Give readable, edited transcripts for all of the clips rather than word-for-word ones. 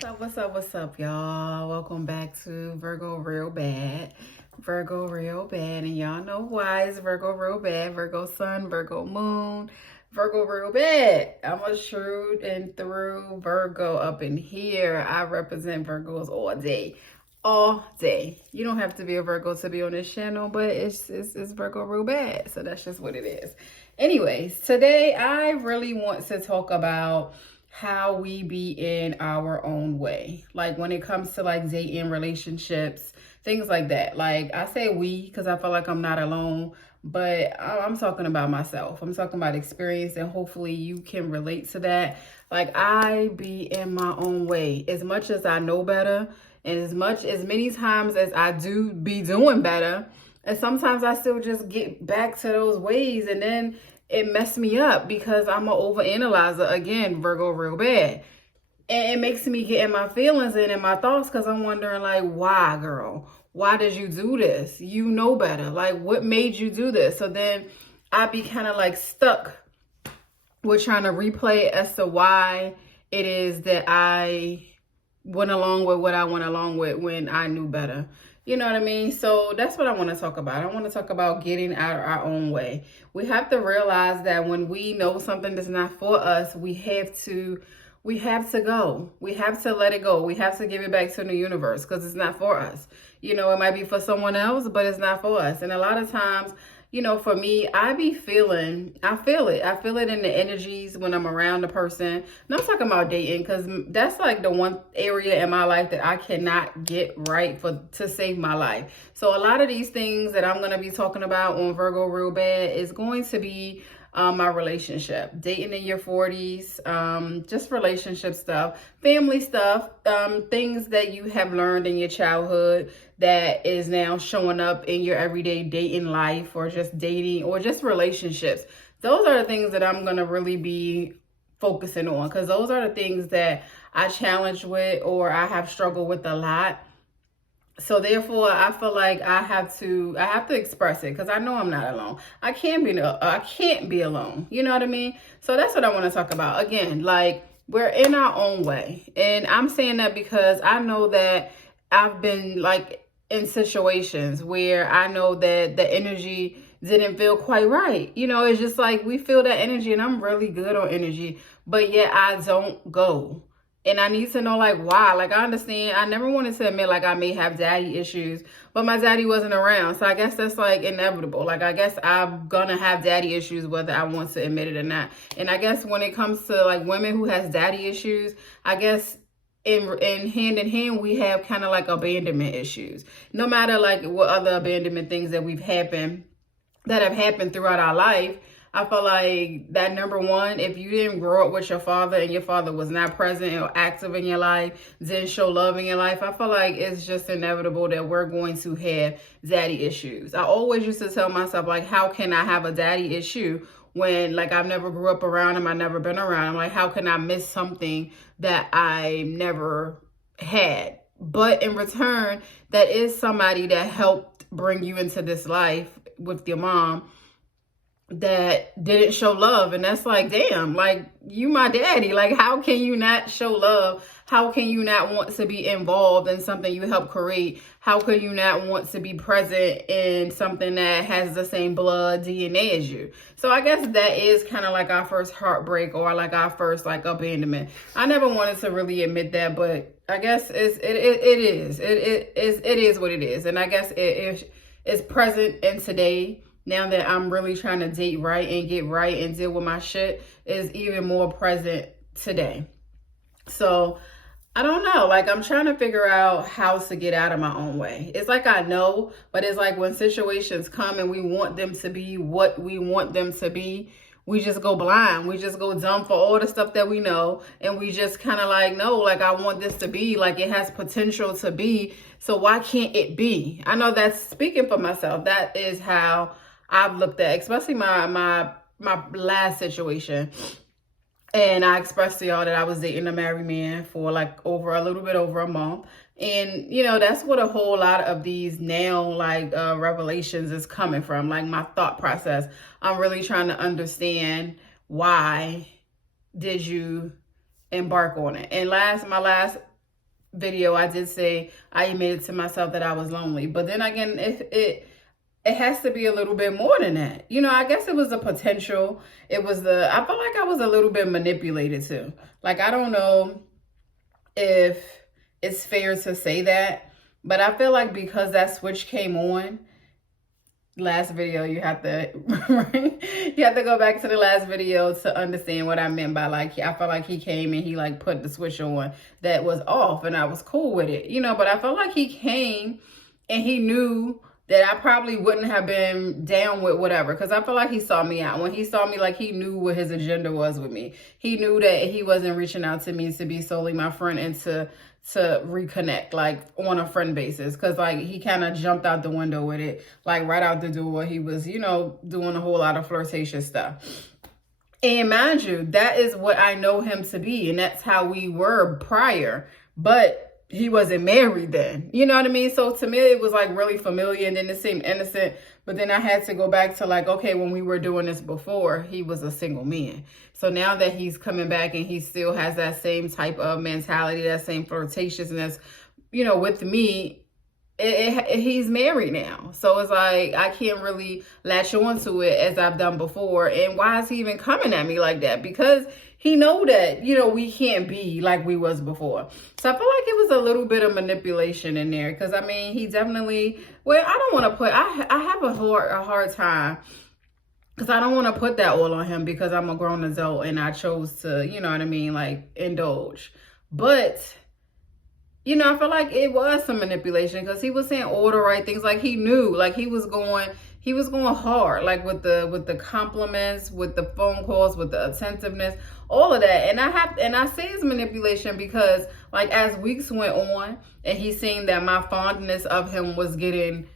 What's up, y'all? Welcome back to Virgo Real Bad. Virgo Real Bad, and y'all know why it's Virgo Real Bad. Virgo Sun, Virgo Moon, Virgo Real Bad. I'm a shrewd and through Virgo up in here. I represent Virgos all day. All day. You don't have to be a Virgo to be on this channel, but it's Virgo Real Bad. So that's just what it is. Anyways, today I really want to talk about how we be in our own way. Like when it comes to like dating, relationships, things like that. Like I say we because I feel like I'm not alone, but I'm talking about myself. I'm talking about experience, and hopefully you can relate to that. Like I be in my own way as much as I know better, and as many times as I do be doing better. And sometimes I still just get back to those ways, and then it messed me up because I'm an overanalyzer. Again, Virgo real bad. And it makes me get in my feelings and in my thoughts because I'm wondering, like, why, girl? Why did you do this? You know better. Like, what made you do this? So then I be kind of like stuck with trying to replay as to why it is that I went along with what I went along with when I knew better. You know what I mean? So that's what I want to talk about. I want to talk about getting out of our own way. We have to realize that when we know something that's not for us, we have to go. We have to let it go. We have to give it back to the universe because it's not for us. You know, it might be for someone else, but it's not for us. And a lot of times, you know, for me, I feel it. I feel it in the energies when I'm around a person. And I'm talking about dating because that's like the one area in my life that I cannot get right to save my life. So a lot of these things that I'm going to be talking about on Virgo Real Bad is going to be my relationship, dating in your 40s, just relationship stuff, family stuff, things that you have learned in your childhood that is now showing up in your everyday dating life, or just dating, or just relationships. Those are the things that I'm going to really be focusing on, because those are the things that I challenge with or I have struggled with a lot. So therefore, I feel like I have to express it because I know I'm not alone. I can't be alone. You know what I mean? So that's what I want to talk about. Again, like we're in our own way. And I'm saying that because I know that I've been like in situations where I know that the energy didn't feel quite right. You know, it's just like we feel that energy, and I'm really good on energy, but yet I don't go. And I need to know, like, why. Like, I understand. I never wanted to admit, like, I may have daddy issues, but my daddy wasn't around. So I guess that's, like, inevitable. Like, I guess I'm going to have daddy issues whether I want to admit it or not. And I guess when it comes to, like, women who has daddy issues, I guess in hand, we have kind of, like, abandonment issues. No matter, like, what other abandonment things that have happened throughout our life, I feel like that number one, if you didn't grow up with your father and your father was not present or active in your life, didn't show love in your life, I feel like it's just inevitable that we're going to have daddy issues. I always used to tell myself, like, how can I have a daddy issue when, like, I've never grew up around him, I've never been around him? Like, how can I miss something that I never had? But in return, that is somebody that helped bring you into this life with your mom that didn't show love. And that's like, damn, like, you my daddy. Like, how can you not show love? How can you not want to be involved in something you helped create? How can you not want to be present in something that has the same blood DNA as you? So I guess that is kind of like our first heartbreak, or like our first like abandonment. I never wanted to really admit that, but I guess it is what it is. And I guess it is present in today. Now that I'm really trying to date right and get right and deal with my shit, is even more present today. So I don't know. Like, I'm trying to figure out how to get out of my own way. It's like I know, but it's like when situations come and we want them to be what we want them to be, we just go blind. We just go dumb for all the stuff that we know. And we just kind of like, no, like, I want this to be, like, it has potential to be. So why can't it be? I know that's speaking for myself. That is how I've looked at, especially my last situation. And I expressed to y'all that I was dating a married man for like a little bit over a month. And, you know, that's what a whole lot of these now, like, revelations is coming from, like my thought process. I'm really trying to understand, why did you embark on it? And my last video, I did say I admitted to myself that I was lonely. But then again, it has to be a little bit more than that. You know, I guess it was the potential. I felt like I was a little bit manipulated too. Like, I don't know if it's fair to say that, but I feel like because that switch came on, last video, you have to you have to go back to the last video to understand what I meant by, like, I felt like he came and he like put the switch on that was off, and I was cool with it, you know. But I felt like he came and he knew that I probably wouldn't have been down with whatever, because I feel like he saw me out. When he saw me, like, he knew what his agenda was with me. He knew that he wasn't reaching out to me to be solely my friend and to reconnect, like, on a friend basis, because, like, he kind of jumped out the window with it, like, right out the door. He was, you know, doing a whole lot of flirtatious stuff. And mind you, that is what I know him to be, and that's how we were prior. But he wasn't married then, you know what I mean? So to me, it was like really familiar, and then it seemed innocent. But then I had to go back to, like, okay, when we were doing this before, he was a single man. So now that he's coming back and he still has that same type of mentality, that same flirtatiousness, you know, with me, he's married now. So it's like, I can't really latch on to it as I've done before. And why is he even coming at me like that? Because he know that, you know, we can't be like we was before. So I feel like it was a little bit of manipulation in there. Because, I mean, he definitely, well, I don't want to put, I have a hard time, because I don't want to put that all on him, because I'm a grown adult and I chose to, you know what I mean, like, indulge. But, you know, I feel like it was some manipulation, because he was saying all the right things. Like, he knew, like, he was going hard, like, with the compliments, with the phone calls, with the attentiveness, all of that. And I say it's manipulation because, like, as weeks went on and he's seeing that my fondness of him was getting,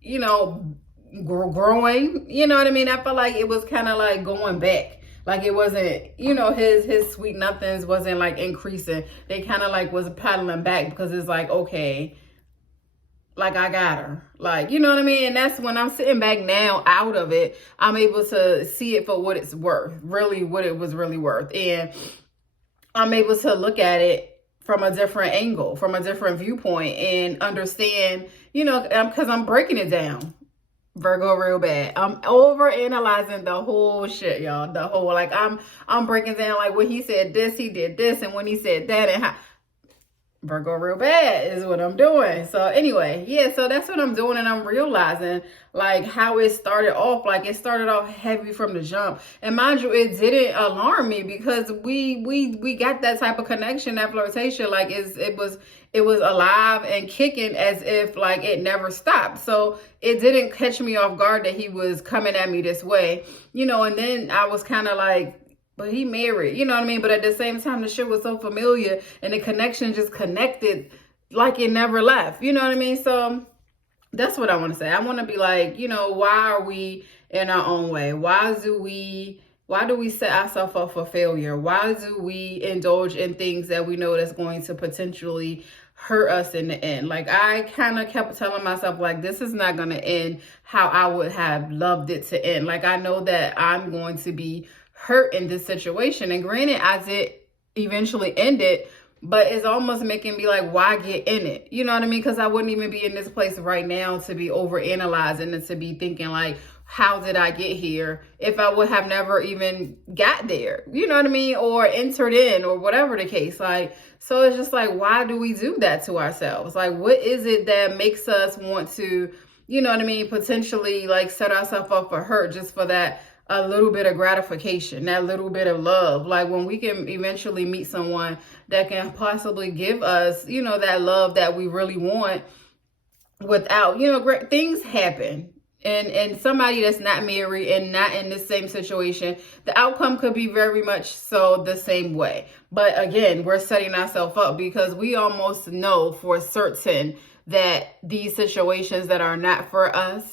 you know, growing, you know what I mean? I felt like it was kind of like going back. Like, it wasn't, you know, his sweet nothings wasn't like increasing. They kind of like was paddling back, because it's like, okay, like, I got her, like, you know what I mean? And that's when I'm sitting back now out of it, I'm able to see it for what it's worth, really what it was really worth. And I'm able to look at it from a different angle, from a different viewpoint, and understand, you know, because I'm breaking it down. Virgo real bad. I'm over analyzing the whole shit, y'all. The whole, like, I'm breaking down, like, when he said this, he did this, and when he said that, and how. Virgo real bad is what I'm doing. So anyway, yeah, so that's what I'm doing, and I'm realizing, like, how it started off. Like, it started off heavy from the jump, and mind you, it didn't alarm me, because we got that type of connection, that flirtation, like, it was alive and kicking as if, like, it never stopped. So it didn't catch me off guard that he was coming at me this way, you know. And then I was kind of like, but he married, you know what I mean? But at the same time, the shit was so familiar, and the connection just connected like it never left, you know what I mean? So that's what I want to say. I want to be like, you know, why are we in our own way? Why do we set ourselves up for failure? Why do we indulge in things that we know that's going to potentially hurt us in the end? Like, I kind of kept telling myself, like, this is not going to end how I would have loved it to end. Like, I know that I'm going to be hurt in this situation. And granted, I did eventually end it, but it's almost making me like, why get in it? You know what I mean? Because I wouldn't even be in this place right now to be over analyzing and to be thinking, like, how did I get here if I would have never even got there? You know what I mean? Or entered in, or whatever the case. Like, so it's just like, why do we do that to ourselves? Like, what is it that makes us want to, you know what I mean, potentially, like, set ourselves up for hurt just for that a little bit of gratification, that little bit of love? Like, when we can eventually meet someone that can possibly give us, you know, that love that we really want without, you know, great things happen. And somebody that's not married and not in the same situation, the outcome could be very much so the same way. But again, we're setting ourselves up, because we almost know for certain that these situations that are not for us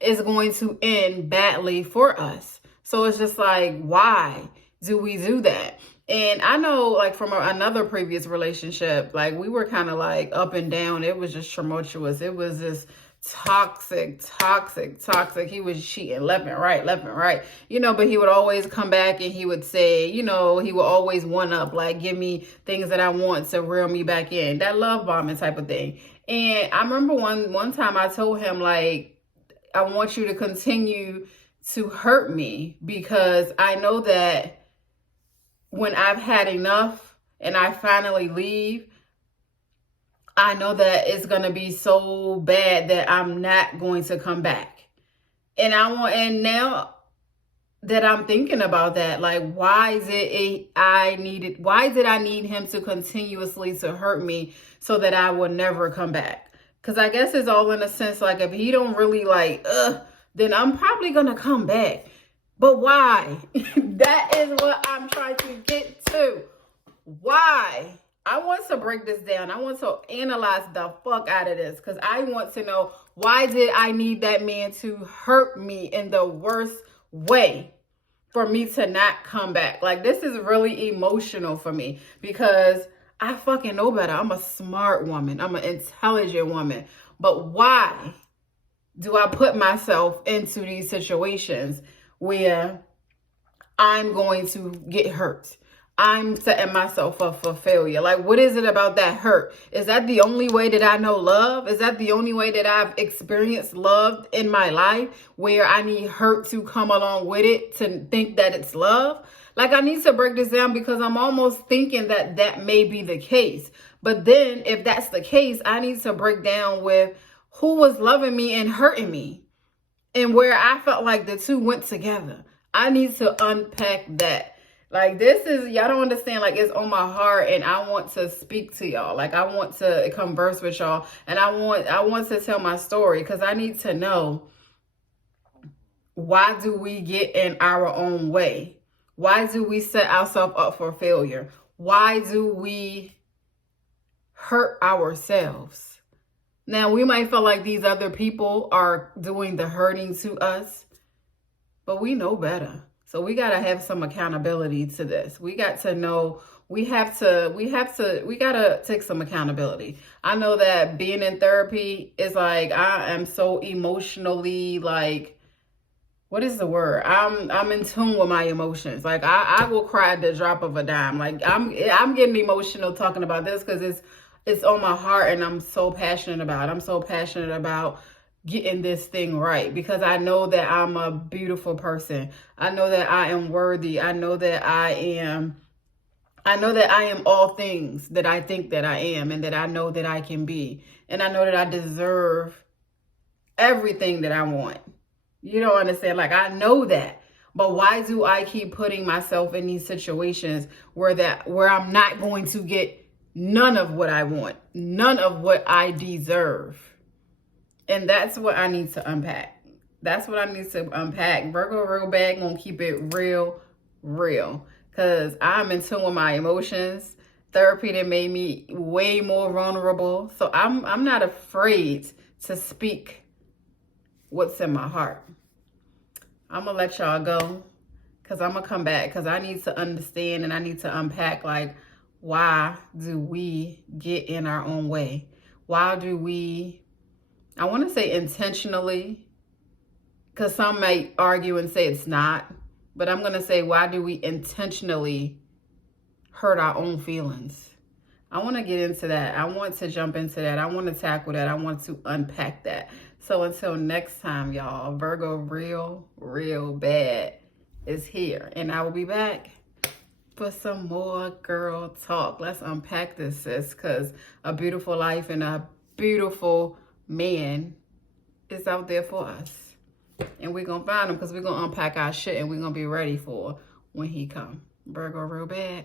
is going to end badly for us. So it's just like, why do we do that? And I know, like, from another previous relationship, like, we were kind of like up and down. It was just tumultuous. It was just toxic. He was cheating left and right, you know, but he would always come back and he would say, you know, he would always one up, like give me things that I want to reel me back in, that love bombing type of thing. And I remember one time I told him, like, I want you to continue to hurt me, because I know that when I've had enough and I finally leave, I know that it's going to be so bad that I'm not going to come back. And now that I'm thinking about that, like, why did I need him to continuously to hurt me so that I would never come back? Because I guess it's all in a sense, like, if he don't really like, then I'm probably going to come back. But why? That is what I'm trying to get to. Why? I want to break this down. I want to analyze the fuck out of this, because I want to know, why did I need that man to hurt me in the worst way for me to not come back? Like, this is really emotional for me, because I fucking know better. I'm a smart woman. I'm an intelligent woman. But why do I put myself into these situations where I'm going to get hurt? I'm setting myself up for failure. Like, what is it about that hurt? Is that the only way that I know love? Is that the only way that I've experienced love in my life, where I need hurt to come along with it to think that it's love? Like, I need to break this down, because I'm almost thinking that that may be the case. But then if that's the case, I need to break down with who was loving me and hurting me, and where I felt like the two went together. I need to unpack that. Like, this is, y'all don't understand, like, it's on my heart, and I want to speak to y'all. Like, I want to converse with y'all, and I want to tell my story, because I need to know, why do we get in our own way? Why do we set ourselves up for failure? Why do we hurt ourselves? Now, we might feel like these other people are doing the hurting to us, but we know better. So we got to have some accountability to this. We got to know, we got to take some accountability. I know that being in therapy is like, I am so emotionally, like, what is the word? I'm in tune with my emotions. Like, I will cry at the drop of a dime. Like, I'm getting emotional talking about this, because it's on my heart, and I'm so passionate about it. I'm so passionate about getting this thing right, because I know that I'm a beautiful person. I know that I am worthy. I know that I am all things that I think that I am, and that I know that I can be. And I know that I deserve everything that I want. You don't understand? Like, I know that. But why do I keep putting myself in these situations where I'm not going to get none of what I want, none of what I deserve? And that's what I need to unpack. That's what I need to unpack. Virgo Real Bad gonna keep it real, because I'm in tune with my emotions. Therapy that made me way more vulnerable. So I'm not afraid to speak what's in my heart. I'm gonna let y'all go, because I'm gonna come back, because I need to understand, and I need to unpack, like, why do we get in our own way? Why do we, I want to say intentionally, because some might argue and say it's not, but I'm going to say, why do we intentionally hurt our own feelings? I want to get into that. I want to jump into that. I want to tackle that. I want to unpack that. So until next time, y'all, Virgo Real Bad is here, and I will be back for some more girl talk. Let's unpack this, sis, because a beautiful life and a beautiful man is out there for us. And we're going to find him, because we're going to unpack our shit, and we're going to be ready for when he come. Virgo Real Bad.